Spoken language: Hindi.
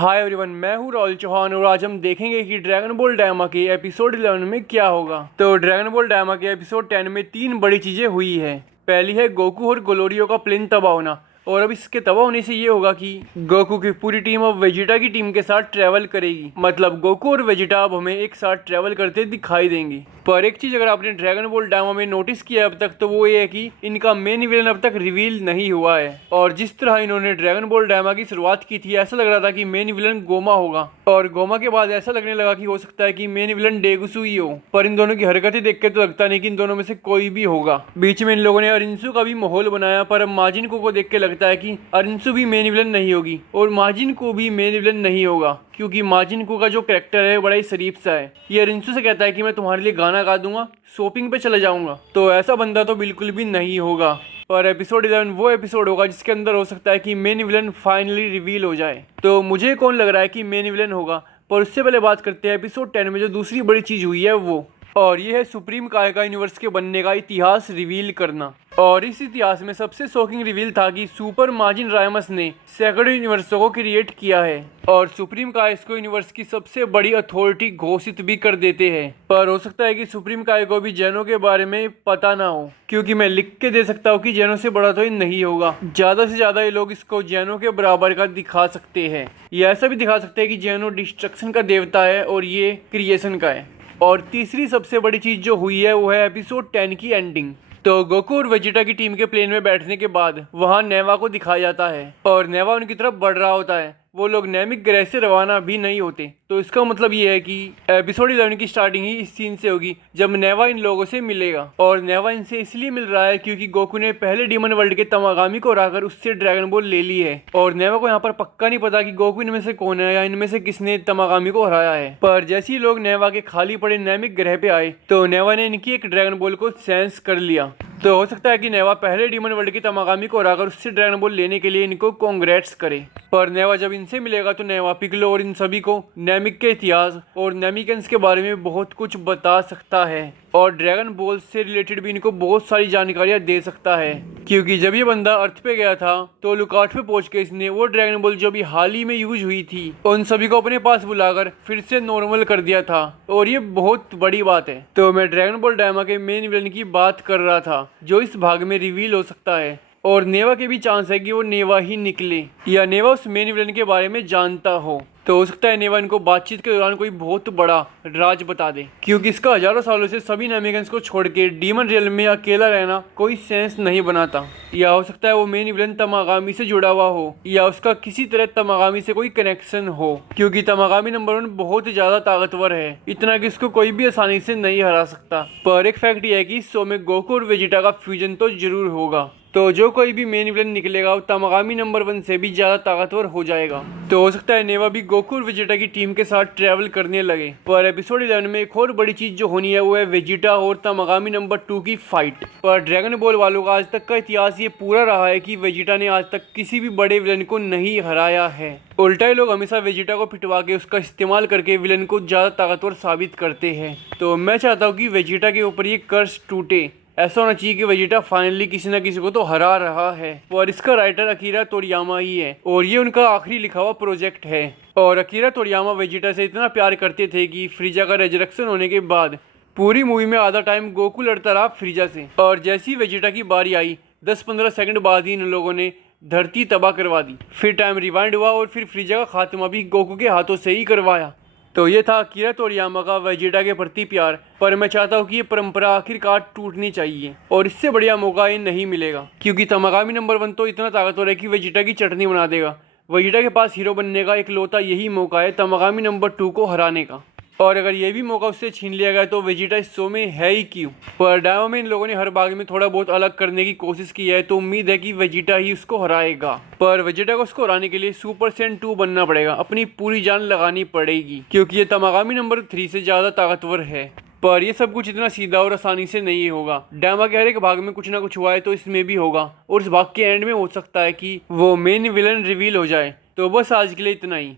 हाय एवरीवन, मैं हूँ राहुल चौहान और आज हम देखेंगे कि ड्रैगन बॉल डायमा के एपिसोड 11 में क्या होगा। तो ड्रैगन बॉल डायमा के एपिसोड 10 में तीन बड़ी चीजें हुई है। पहली है गोकू और ग्लोरियो का प्लेन तबाह होना, और अब इसके तबाह होने से ये होगा कि गोकू की पूरी टीम अब वेजिटा की टीम के साथ ट्रैवल करेगी। मतलब गोकू और वेजिटा अब हमें एक साथ ट्रैवल करते दिखाई देंगे। पर एक चीज अगर आपने ड्रैगन बॉल डायमा में नोटिस किया अब तक, तो वो ये है कि इनका मेन विलन अब तक रिवील नहीं हुआ है। और जिस तरह इन्होंने ड्रैगन बॉल डायमा की शुरुआत की थी, ऐसा लग रहा था कि मेन विलन गोमा होगा, और गोमा के बाद ऐसा लगने लगा कि हो सकता है कि मेन विलन डेगुसु ही हो। पर इन दोनों की हरकतें देख के तो लगता नहीं कि इन दोनों में से कोई भी होगा। बीच में इन लोगों ने अरिंसु का भी माहौल बनाया, पर अब माजिनको को देख के लगता है कि अरिंसु भी मेन विलन नहीं होगी और माजिनको भी मेन विलन नहीं होगा, क्योंकि माजिनको का जो कैरेक्टर है बड़ा ही शरीफ सा है। ये अरिंसु से कहता है कि मैं तुम्हारे लिए गाना गा दूंगा, शॉपिंग पे चले जाऊंगा, तो ऐसा बंदा तो बिल्कुल भी नहीं होगा। और एपिसोड 11 वो एपिसोड होगा जिसके अंदर हो सकता है कि मेन विलन फाइनली रिवील हो जाए। तो मुझे कौन लग रहा है कि मेन विलन होगा, पर उससे पहले बात करते हैं एपिसोड 10 में जो दूसरी बड़ी चीज हुई है वो, और ये है सुप्रीम कायका यूनिवर्स के बनने का इतिहास रिवील करना। और इस इतिहास में सबसे शॉकिंग रिवील था कि सुपर माजिन रायमस ने सैकड़ों यूनिवर्सों को क्रिएट किया है, और सुप्रीम काय इसको यूनिवर्स की सबसे बड़ी अथॉरिटी घोषित भी कर देते हैं। पर हो सकता है कि सुप्रीम काय को भी जैनो के बारे में पता ना हो, क्योंकि मैं लिख के दे सकता हूँ कि जैनो से बड़ा तो ये नहीं होगा। ज्यादा से ज्यादा ये लोग इसको जैनो के बराबर का दिखा सकते हैं। ये ऐसा भी दिखा सकते हैं कि जैनो डिस्ट्रक्शन का देवता है और ये क्रिएशन का है। और तीसरी सबसे बड़ी चीज जो हुई है वो है एपिसोड 10 की एंडिंग। तो गोकू और वेजिटा की टीम के प्लेन में बैठने के बाद वहां नेवा को दिखाया जाता है, और नेवा उनकी तरफ बढ़ रहा होता है। वो लोग नैमिक ग्रह से रवाना भी नहीं होते। तो इसका मतलब ये है कि एपिसोड 11 की स्टार्टिंग ही इस सीन से होगी जब नेवा इन लोगों से मिलेगा। और नेवा इनसे इसलिए मिल रहा है क्योंकि गोकू ने पहले डीमन वर्ल्ड के तमागामी को हराकर उससे ड्रैगन बॉल ले ली है, और नेवा को यहाँ पर पक्का नहीं पता कि गोकू इनमें से कौन है या इनमें से किसने तमागामी को हराया है। पर जैसे ही लोग नेवा के खाली पड़े नैमिक ग्रह पे आए तो नेवा ने इनकी एक ड्रैगन बॉल को सेंस कर लिया। तो हो सकता है कि नेवा पहले डीमन वर्ल्ड की तमागामी को हराकर उससे ड्रैगन बॉल लेने के लिए इनको कांग्रेट्स करे। पर नेवा जब इनसे मिलेगा तो नेवा पिगलो और इन सभी को नैमिक के इतिहास और नैमिकन्स के बारे में बहुत कुछ बता सकता है, और ड्रैगन बॉल से रिलेटेड भी इनको बहुत सारी जानकारियां दे सकता है। क्योंकि जब ये बंदा अर्थ पे गया था तो लुकाट पे पहुंच के इसने वो ड्रैगन बॉल जो भी हाल ही में यूज हुई थी उन सभी को अपने पास बुलाकर फिर से नॉर्मल कर दिया था, और ये बहुत बड़ी बात है। तो मैं ड्रैगन बॉल डायमा के मेन विलन की बात कर रहा था जो इस भाग में रिवील हो सकता है। और नेवा के भी चांस है कि वो नेवा ही निकले या नेवा उस मेन विलन के बारे में जानता हो। तो हो सकता है नेवा इनको बातचीत के दौरान कोई बहुत बड़ा राज बता दे, क्योंकि इसका हजारों सालों से सभी नैमिकन्स को छोड़ के डीमन रियल्म में अकेला रहना कोई सेंस नहीं बनाता। या हो सकता है वो मेन विलन तमागामी से जुड़ा हुआ हो, या उसका किसी तरह तमागामी से कोई कनेक्शन हो, क्योंकि तमागामी नंबर 1 बहुत ही ज्यादा ताकतवर है, इतना कि इसको कोई भी आसानी से नहीं हरा सकता। पर एक फैक्ट यह है कि इस शो में गोकू और वेजिटा का फ्यूजन तो जरूर होगा। तो जो कोई भी मेन विलन निकलेगा वो तमागामी नंबर 1 से भी ज्यादा ताकतवर हो जाएगा। तो हो सकता है नेवा भी गोकू और वेजिटा की टीम के साथ ट्रैवल करने लगे। पर एपिसोड 11 में एक और बड़ी चीज जो होनी है वो है वेजिटा और तमागामी नंबर 2 की फाइट। पर ड्रैगन बॉल वालों का आज तक का इतिहास ये पूरा रहा है कि वेजिटा ने आज तक किसी भी बड़े विलन को नहीं हराया है। उल्टा ही लोग हमेशा वेजिटा को पिटवा के उसका इस्तेमाल करके विलन को ज्यादा ताकतवर साबित करते हैं। तो मैं चाहता हूँ कि वेजिटा के ऊपर ये कर्स टूटे। ऐसा होना चाहिए कि वेजिटा फाइनली किसी न किसी को तो हरा रहा है। और इसका राइटर अकीरा तोरियामा ही है, और ये उनका आखिरी लिखा हुआ प्रोजेक्ट है। और अकीरा तोरियामा वेजिटा से इतना प्यार करते थे कि फ्रीजा का रेजरेक्शन होने के बाद पूरी मूवी में आधा टाइम गोकू लड़ता रहा फ्रीजा से, और जैसी वेजिटा की बारी आई 10-15 सेकंड बाद ही इन लोगों ने धरती तबाह करवा दी। फिर टाइम रिवाइंड हुआ और फिर फ्रीजा का खात्मा भी गोकू के हाथों से ही करवाया। तो ये था अकीरा तोरियामा का वेजिटा के प्रति प्यार। पर मैं चाहता हूँ कि ये परंपरा आखिरकार टूटनी चाहिए, और इससे बढ़िया मौका ये नहीं मिलेगा, क्योंकि तमागामी नंबर 1 तो इतना ताकतवर है कि वेजिटा की चटनी बना देगा। वेजिटा के पास हीरो बनने का इकलौता यही मौका है तमागामी नंबर 2 को हराने का, और अगर ये भी मौका उससे छीन लिया गया तो वेजिटा इस शो में है ही क्यों। पर डायमा में इन लोगों ने हर भाग में थोड़ा बहुत अलग करने की कोशिश की है, तो उम्मीद है कि वेजिटा ही उसको हराएगा। पर वेजिटा को उसको हराने के लिए सुपर सैयन 2 बनना पड़ेगा, अपनी पूरी जान लगानी पड़ेगी, क्योंकि ये तमागामी नंबर 3 से ज्यादा ताकतवर है। पर ये सब कुछ इतना सीधा और आसानी से नहीं होगा। डायमा के हर एक भाग में कुछ ना कुछ हुआ है, तो इसमें भी होगा, और इस भाग के एंड में हो सकता है कि वो मेन विलन रिवील हो जाए। तो बस आज के लिए इतना ही।